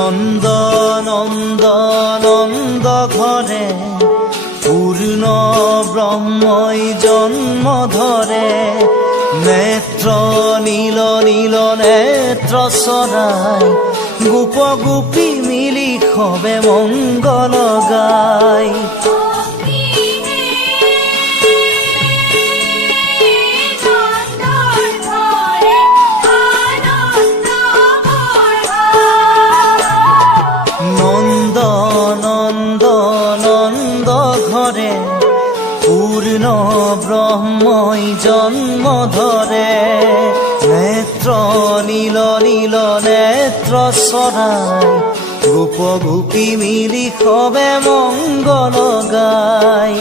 নন্দ নন্দ নন্দ ঘরে পূর্ণ ব্রহ্মই জন্ম ধরে নেত্র নীল নীল নেত্র সরাই গোপ গোপী মিলি খবে মঙ্গল গাই নন্দ নন্দ নন্দ ঘরে পূর্ণ ব্রহ্মই জন্ম ধরে নেত্র নীল নীল নেত্র সরাই গোপ গোপী মিলি খবে মঙ্গল গাই